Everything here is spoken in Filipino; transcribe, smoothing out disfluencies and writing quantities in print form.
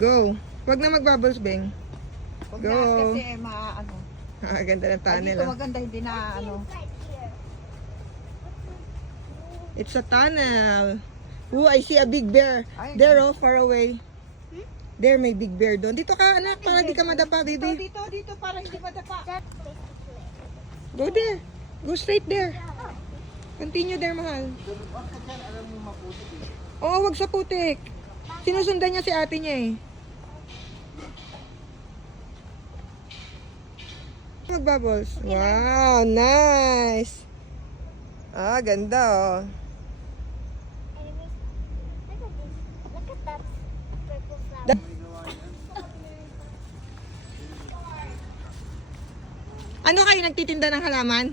Go. Huwag na mag-bubbles, Beng. Huwag Go. na kasi ano. Ganda ng Ay, tunnel, dito ah. maganda, hindi na ano. It's a tunnel. Ooh, I see a big bear. Ay, There, oh, far away. There, may big bear doon. Dito ka, anak, para di ka madapa, baby. Dito, para hindi madapa. Go there. Go straight there. Continue there, mahal. Oo, wag sa putik. Sinusundan niya si ate niya eh. Mag-bubbles. Wow, nice. Ganda oh. Look at that purple flower. Ano kayo nagtitinda ng halaman?